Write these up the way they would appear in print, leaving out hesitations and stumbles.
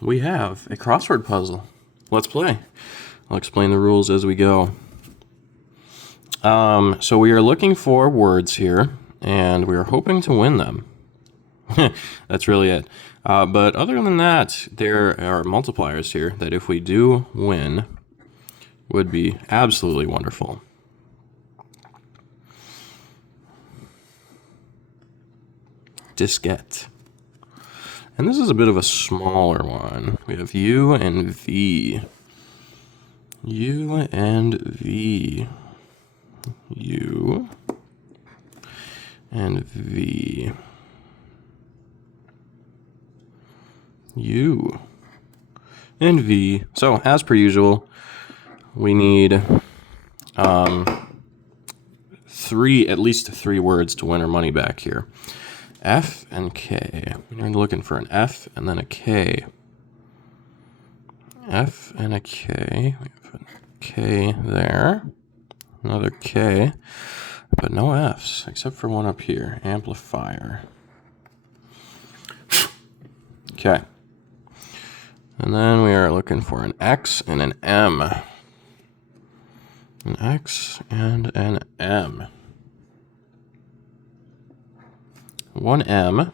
we have a crossword puzzle. Let's play. I'll explain the rules as we go. So we are looking for words here, and we are hoping to win them. That's really it. But other than that, there are multipliers here that if we do win, would be absolutely wonderful. Diskette. And this is a bit of a smaller one. We have U and V. U and V. U and V. U and V. So, as per usual, we need at least three words to win our money back here. F and K. We're looking for an F and then a K. F and a K. We have a K there. Another K. But no Fs, except for one up here. Amplifier. Okay. And then we are looking for an X and an M. An X and an M. One M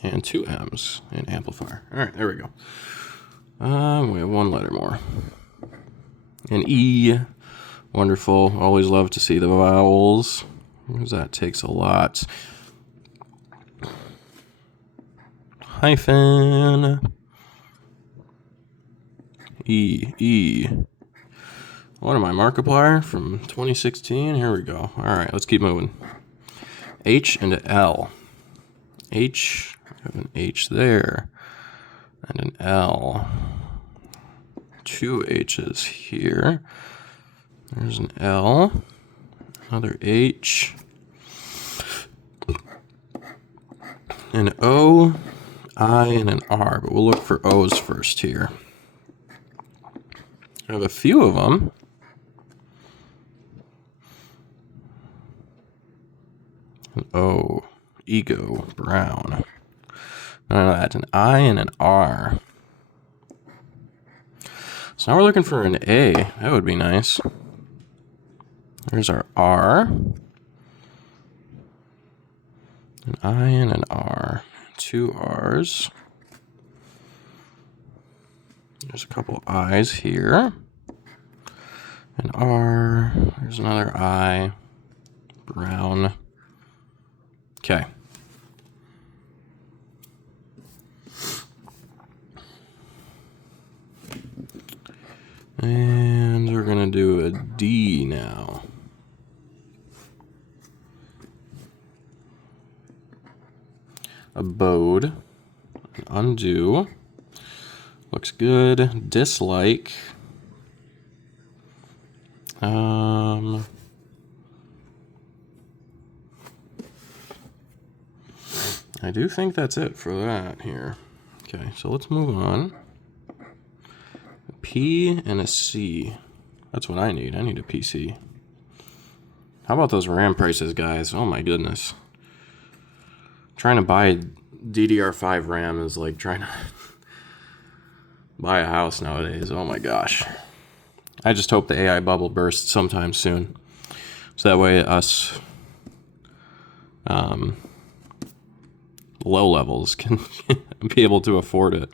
and two M's in amplifier. All right, there we go. We have one letter more. An E. Wonderful. Always love to see the vowels, because that takes a lot. Hyphen. E. What am I, Markiplier from 2016? Here we go. All right, let's keep moving. H and an L. H, I have an H there, and an L. Two H's here. There's an L, another H, an O, I, and an R, but we'll look for O's first here. I have a few of them. An O, ego, brown. None of that. An I and an R. So now we're looking for an A. That would be nice. There's our R. An I and an R. Two R's. There's a couple I's here. An R. There's another I. Brown. Okay. And we're going to do a D now. Abode. Undo. Looks good. Dislike. I do think that's it for that here. Okay, so let's move on. A P and a C. That's what I need. I need a PC. How about those RAM prices, guys? Oh my goodness. Trying to buy DDR5 RAM is like trying to buy a house nowadays. Oh my gosh. I just hope the AI bubble bursts sometime soon. So that way us low levels can be able to afford it.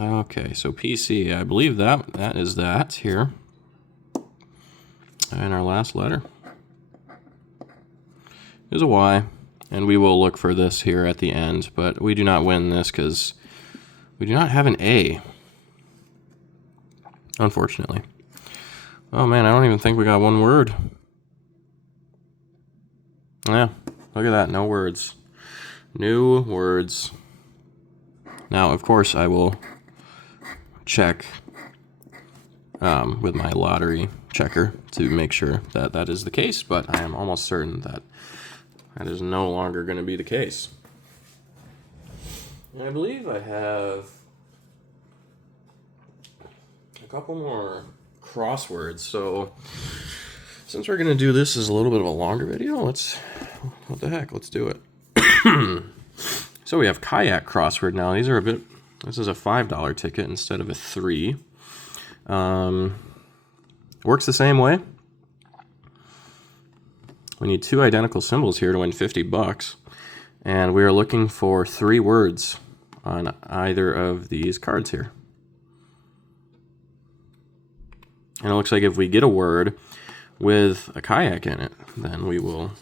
Okay, so PC, I believe that is that here. And our last letter is a Y. And we will look for this here at the end, but we do not win this because we do not have an A. Unfortunately. Oh man, I don't even think we got one word. Yeah, look at that, no words. New words. Now, of course, I will check with my lottery checker to make sure that that is the case, but I am almost certain that that is no longer going to be the case. And I believe I have a couple more crosswords, so since we're going to do this as a little bit of a longer video, what the heck, let's do it. So we have kayak crossword now. These are a bit, this is a $5 ticket instead of a $3. Works the same way. We need 2 identical symbols here to win $50. And we are looking for 3 words on either of these cards here. And it looks like if we get a word with a kayak in it, then we will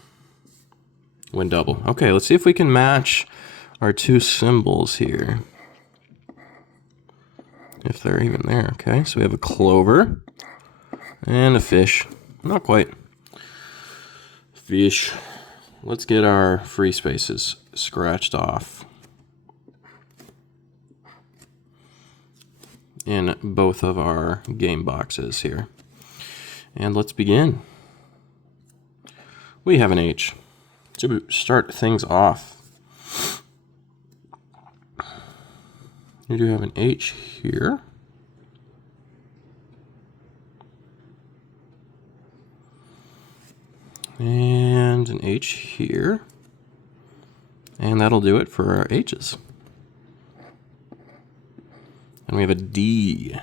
win double. Okay, let's see if we can match our 2 symbols here. If they're even there. Okay, so we have a clover and a fish. Not quite. Fish. Let's get our free spaces scratched off in both of our game boxes here. And let's begin. We have an H. To start things off, you do have an H here. And an H here. And that'll do it for our H's. And we have a D.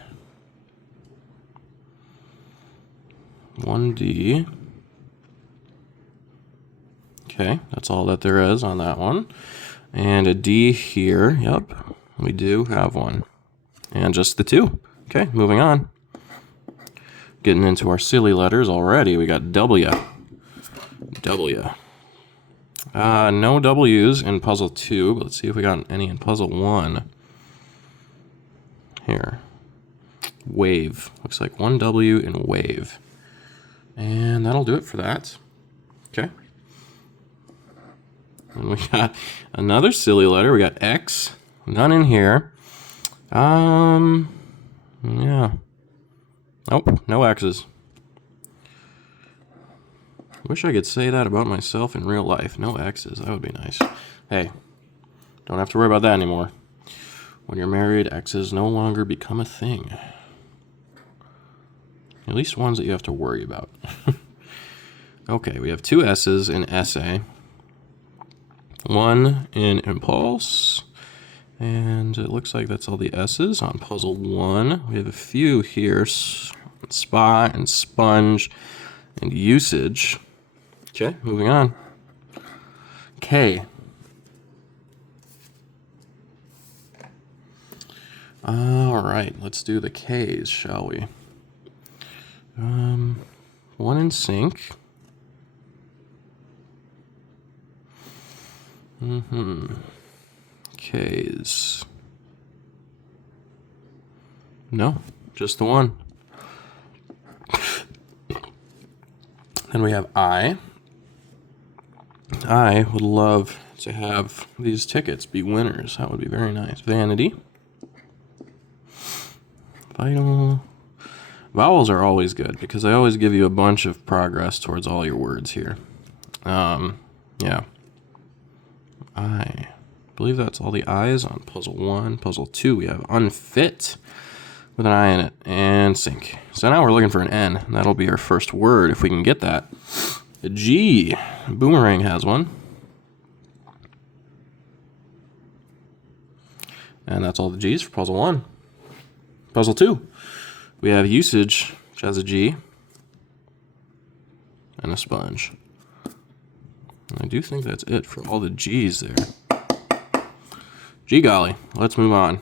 1 D. Okay, that's all that there is on that one. And a D here. Yep, we do have one. And just the 2. Okay, moving on. Getting into our silly letters already. We got W. W. No W's in puzzle 2, but let's see if we got any in puzzle 1. Here. Wave. Looks like 1 W in wave. And that'll do it for that. Okay. And we got another silly letter. We got X. None in here. Yeah. Nope, no X's. Wish I could say that about myself in real life. No X's. That would be nice. Hey, don't have to worry about that anymore. When you're married, X's no longer become a thing. At least ones that you have to worry about. Okay, we have 2 S's in essay. 1 in impulse. And it looks like that's all the S's on puzzle 1. We have a few here. Spot and sponge and usage. Okay, moving on. K. All right, let's do the K's, shall we? 1 in sync. K's. No, just the 1. Then we have I. I would love to have these tickets be winners. That would be very nice. Vanity. Vital. Vowels are always good because they always give you a bunch of progress towards all your words here. Yeah. I believe that's all the I's on puzzle 1. Puzzle 2, we have unfit with an I in it and sync. So now we're looking for an N. And that'll be our first word if we can get that. A G. Boomerang has one. And that's all the G's for puzzle 1. Puzzle 2. We have usage, which has a G. And a sponge. And I do think that's it for all the G's there. Gee golly. Let's move on.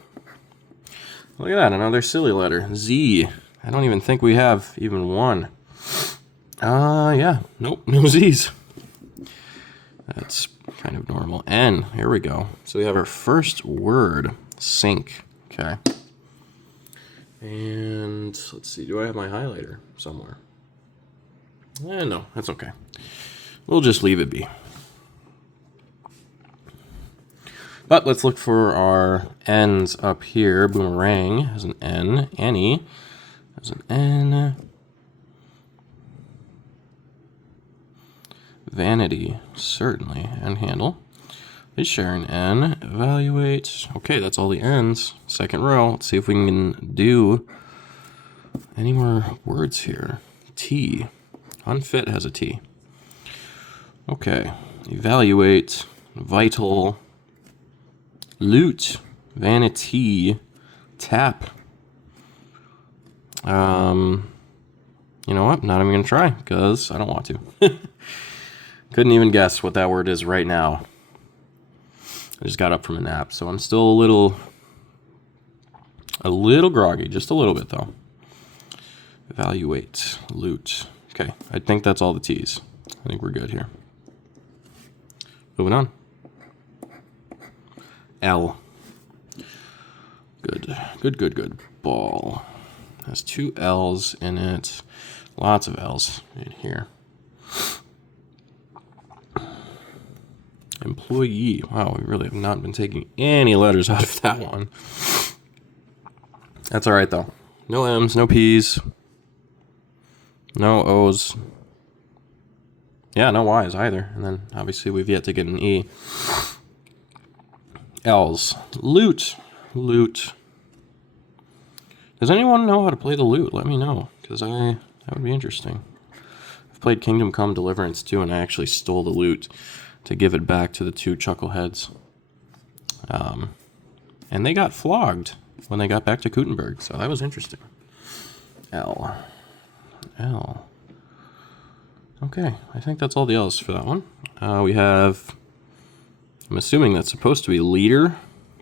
Look at that, another silly letter. Z. I don't even think we have even one. Yeah. Nope, no Z's. That's kind of normal. N. Here we go. So we have our first word. Sink. Okay. And let's see. Do I have my highlighter somewhere? No, that's okay. We'll just leave it be. But let's look for our N's up here. Boomerang has an N. Annie has an N. Vanity, certainly. N handle. They share an N. Evaluate. Okay, that's all the N's. Second row. Let's see if we can do any more words here. T. Unfit has a T. Okay. Evaluate. Vital. Loot. Vanity. Tap. You know what? Not even going to try, because I don't want to. Couldn't even guess what that word is right now. I just got up from a nap, so I'm still a little groggy. Just a little bit, though. Evaluate. Loot. Okay, I think that's all the T's. I think we're good here. Moving on. L. Good. Good, good, good. Ball. Has 2 L's in it. Lots of L's in here. Employee. Wow, we really have not been taking any letters out of that one. That's all right, though. No M's, no P's. No O's. Yeah, no Y's either. And then, obviously, we've yet to get an E. L's. Loot. Loot. Does anyone know how to play the lute? Let me know, because that would be interesting. I've played Kingdom Come Deliverance 2, and I actually stole the lute to give it back to the 2 chuckleheads. And they got flogged when they got back to Gutenberg, so that was interesting. L. L. Okay, I think that's all the L's for that one. We have, I'm assuming that's supposed to be leader,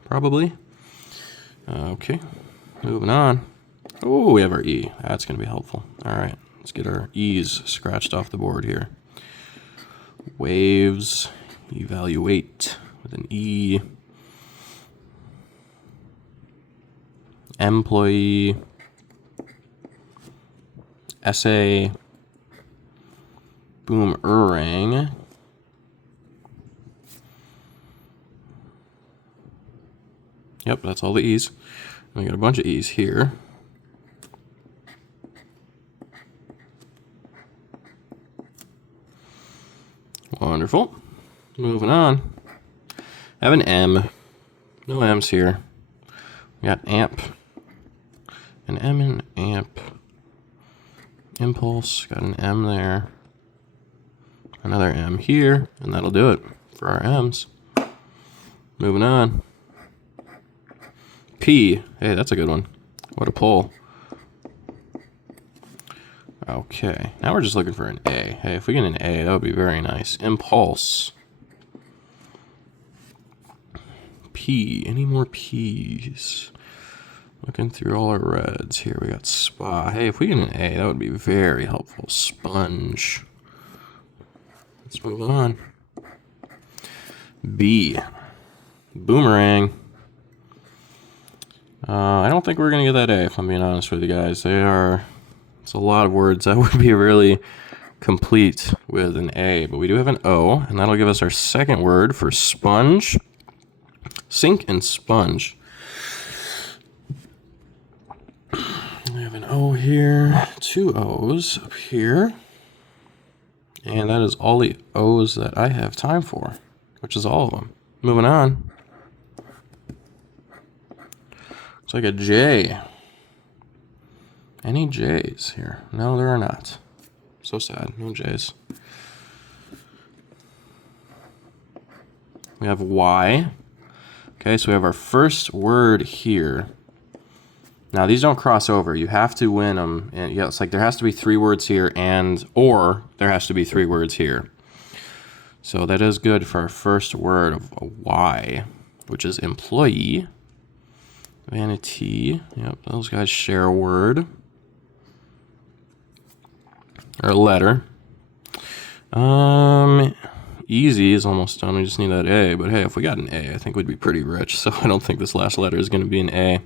probably. Okay, moving on. Oh, we have our E. That's going to be helpful. All right, let's get our E's scratched off the board here. Waves, evaluate with an E. Employee, essay, boomerang. Yep, that's all the E's. We got a bunch of E's here. Wonderful. Moving on. I have an M. No M's here. We got amp. An M and amp. Impulse. Got an M there. Another M here. And that'll do it for our M's. Moving on. P. Hey, that's a good one. What a pull. Okay, now we're just looking for an A. Hey, if we get an A, that would be very nice. Impulse. P. Any more P's? Looking through all our reds here. We got spa. Hey, if we get an A, that would be very helpful. Sponge. Let's move on. B. Boomerang. I don't think we're going to get that A, if I'm being honest with you guys. It's a lot of words that would be really complete with an A, but we do have an O, and that'll give us our second word for sponge. Sink and sponge. We have an O here, 2 O's up here, and that is all the O's that I have time for, which is all of them. Moving on. Looks like a J. Any J's here? No, there are not. So sad. No J's. We have Y. Okay, so we have our first word here. Now, these don't cross over. You have to win them. And yeah, it's like there has to be 3 words here or there has to be 3 words here. So that is good for our first word of a Y, which is employee. Vanity. Yep, those guys share a word. Or a letter. Easy is almost done. We just need that A. But hey, if we got an A, I think we'd be pretty rich. So I don't think this last letter is going to be an A.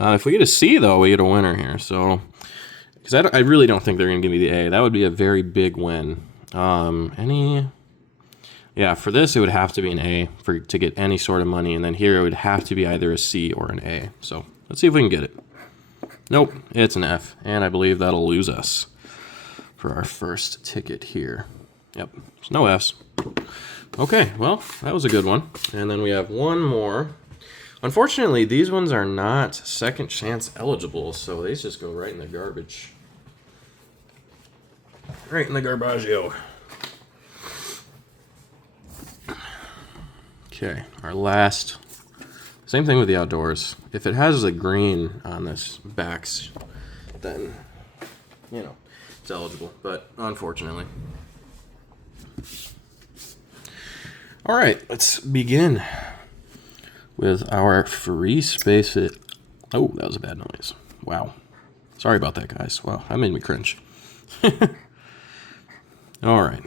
If we get a C, though, we get a winner here. So, because I really don't think they're going to give me the A. That would be a very big win. Yeah, for this, it would have to be an A to get any sort of money. And then here, it would have to be either a C or an A. So let's see if we can get it. Nope, it's an F. And I believe that'll lose us for our first ticket here. Yep, there's no F's. Okay, well, that was a good one. And then we have one more. Unfortunately, these ones are not second chance eligible, so they just go right in the garbage. Right in the garbaggio. Okay, our last. Same thing with the outdoors. If it has a green on this backs, then, you know, it's eligible. But unfortunately. All right, let's begin with our free space. Oh, that was a bad noise. Wow. Sorry about that, guys. Wow, that made me cringe. All right.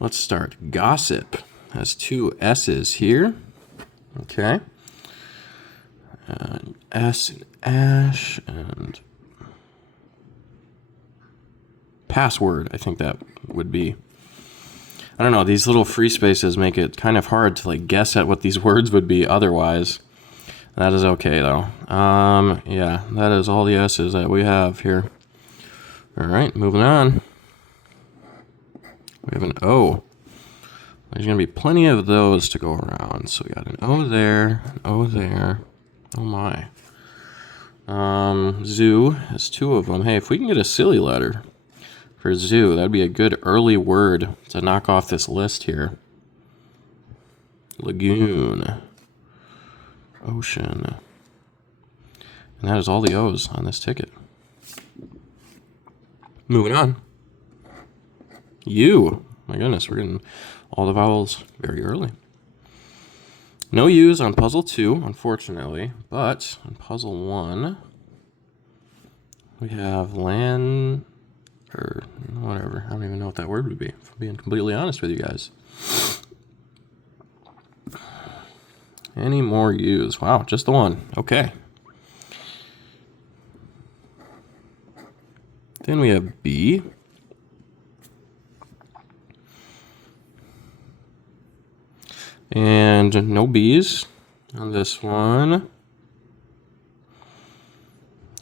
Let's start. Gossip has 2 S's here. Okay. S and ash and password. I think that would be. I don't know. These little free spaces make it kind of hard to like guess at what these words would be otherwise. That is okay though. Yeah, that is all the S's that we have here. All right, moving on. We have an O. There's going to be plenty of those to go around. So we got an O there, an O there. Oh my. Zoo has 2 of them. Hey, if we can get a silly letter for zoo, that'd be a good early word to knock off this list here. Lagoon. Ocean. And that is all the O's on this ticket. Moving on. U. My goodness, we're getting all the vowels very early. No U's on puzzle 2, unfortunately, but on puzzle 1, we have land, or whatever. I don't even know what that word would be, if I'm being completely honest with you guys. Any more U's? Wow, just the one. Okay. Then we have B. And no B's on this one.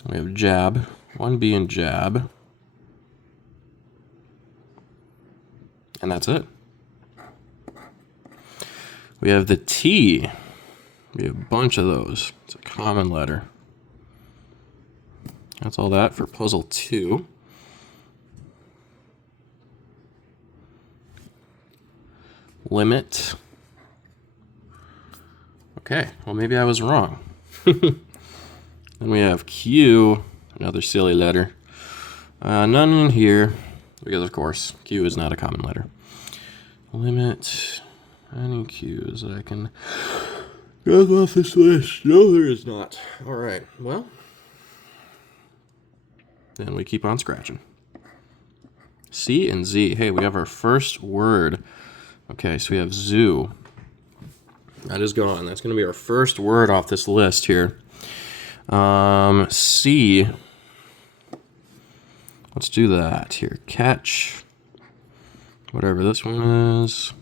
We have jab. 1 B and jab. And that's it. We have the T. We have a bunch of those. It's a common letter. That's all that for puzzle 2. Limit. Okay, well maybe I was wrong. Then we have Q, another silly letter. None in here, because of course, Q is not a common letter. Limit any Q's that I can get off this list. No, there is not. All right, well, then we keep on scratching. C and Z. Hey, we have our first word. Okay, so we have zoo. That is gone. That's going to be our first word off this list here. C. Let's do that here. Catch. Whatever this one is.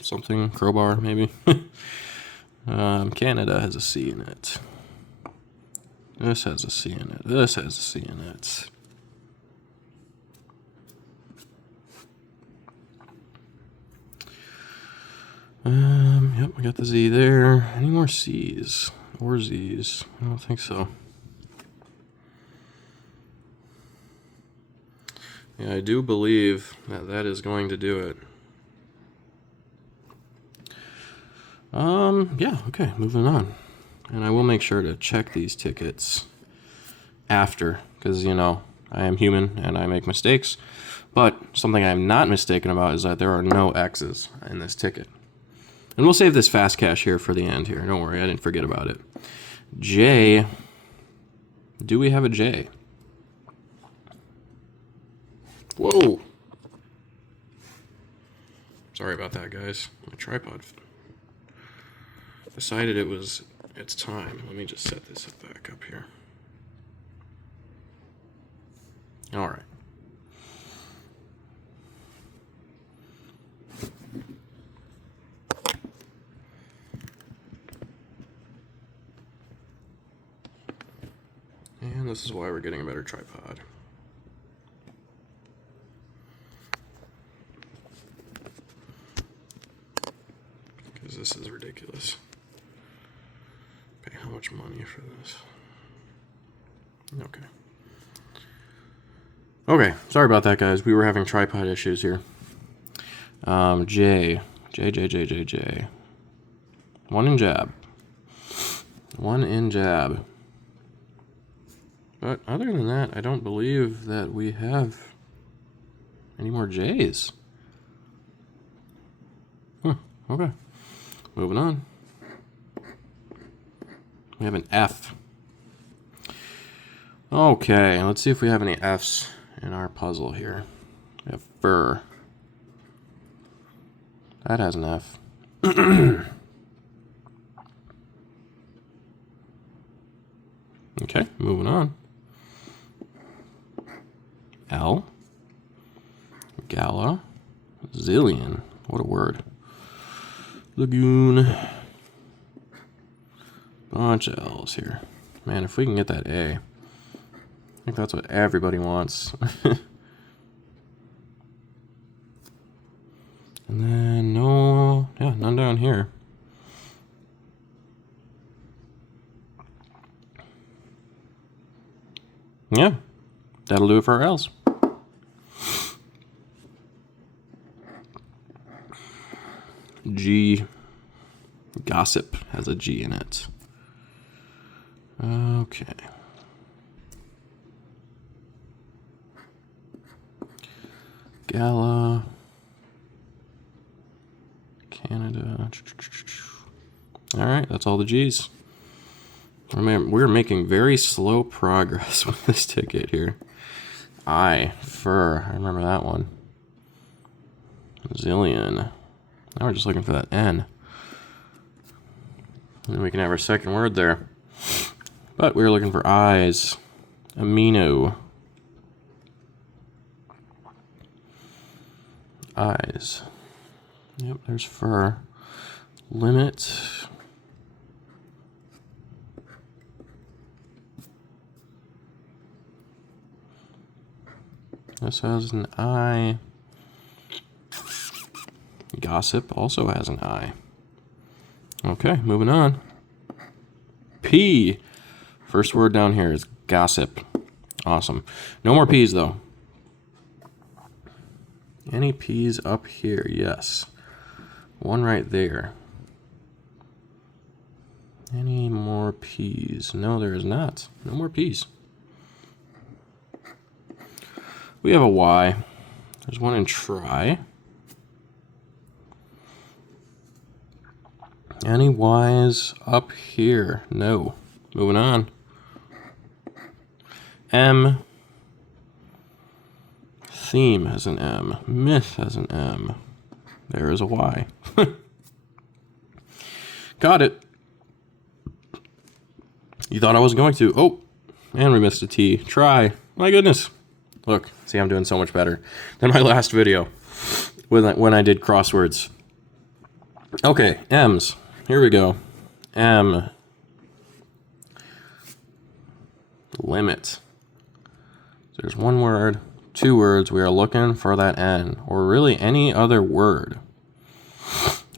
Something. Crowbar, maybe. Canada has a C in it. This has a C in it. This has a C in it. Yep, we got the Z there. Any more C's or Z's? I don't think so. Yeah, I do believe that that is going to do it. Yeah, okay, moving on. And I will make sure to check these tickets after, because, you know, I am human and I make mistakes. But something I'm not mistaken about is that there are no X's in this ticket. And we'll save this fast cash here for the end here. Don't worry, I didn't forget about it. J. Do we have a J? Whoa. Sorry about that, guys. My tripod decided it's time. Let me just set this back up here. All right. And this is why we're getting a better tripod. Because this is ridiculous. Okay, how much money for this? Okay. Okay, sorry about that, guys. We were having tripod issues here. J. J, J, J, J, J. One in jab. One in jab. But other than that, I don't believe that we have any more J's. Okay. Moving on. We have an F. Okay, let's see if we have any F's in our puzzle here. We have fur. That has an F. Okay, moving on. L. Gala. Zillion. What a word. Lagoon. Bunch of L's here. Man, if we can get that A, I think that's what everybody wants. And then none down here. Yeah, that'll do it for our L's. G. Gossip has a G in it. Okay. Gala. Canada. All right, that's all the G's. We're making very slow progress with this ticket here. I, fur. I remember that one. Zillion. Now we're just looking for that N. And then we can have our second word there. But we were looking for I's. Amino. Eyes. Yep, there's fur. Limit. This has an I. Gossip also has an I. Okay, moving on. P. First word down here is gossip. Awesome. No more P's though. Any P's up here? Yes. One right there. Any more P's? No, there is not. No more P's. We have a Y. There's one in try. Any Y's up here? No. Moving on. M. Theme has an M. Myth has an M. There is a Y. Got it. You thought I wasn't going to. Oh, and we missed a T. Try. My goodness. Look, see, I'm doing so much better than my last video when I did crosswords. Okay, M's. Here we go. M. Limit. There's one word, two words. We are looking for that N, or really any other word.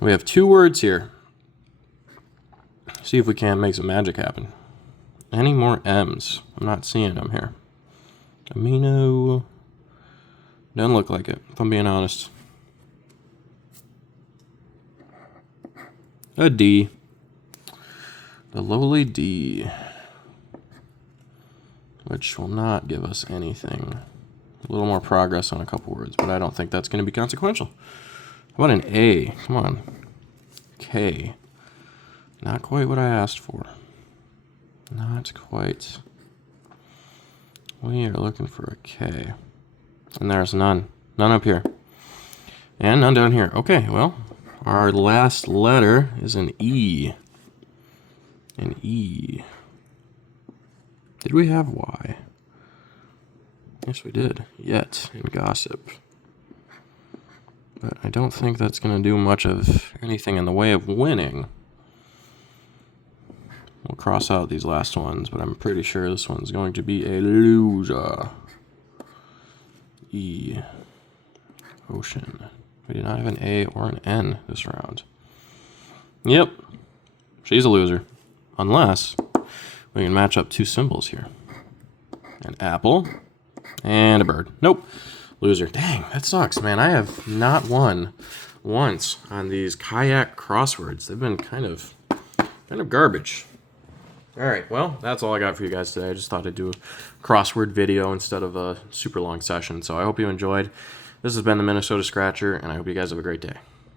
We have two words here. See if we can't make some magic happen. Any more M's? I'm not seeing them here. Amino. Doesn't look like it, if I'm being honest. A D. The lowly D. Which will not give us anything. A little more progress on a couple words, but I don't think that's going to be consequential. How about an A? Come on. K. Not quite what I asked for. Not quite. We are looking for a K. And there's none. None up here. And none down here. Okay, well, our last letter is an E. An E. Did we have Y? Yes, we did. Yet in gossip. But I don't think that's going to do much of anything in the way of winning. We'll cross out these last ones, but I'm pretty sure this one's going to be a loser. E. Ocean. We did not have an A or an N this round. Yep. She's a loser. Unless we can match up two symbols here. An apple and a bird. Nope. Loser. Dang, that sucks, man. I have not won once on these kayak crosswords. They've been kind of garbage. All right, well, that's all I got for you guys today. I just thought I'd do a crossword video instead of a super long session. So I hope you enjoyed. This has been the Minnesota Scratcher, and I hope you guys have a great day.